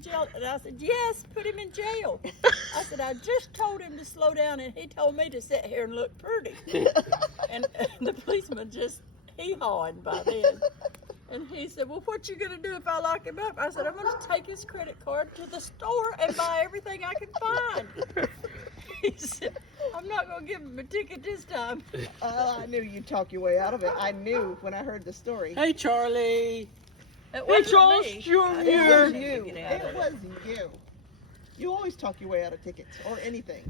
in jail? And I said, yes, put him in jail. I said, I just told him to slow down, and he told me to sit here and look pretty. And the policeman just hee-hawing by then. And he said, well, what you going to do if I lock him up? I said, I'm going to take his credit card to the store and buy everything I can find. He said, I'm not going to give him a ticket this time. I knew you'd talk your way out of it. I knew when I heard the story. Hey, Charlie. It Hey, Charles me. Jr. It was you. Get out of It was you. You always talk your way out of tickets or anything.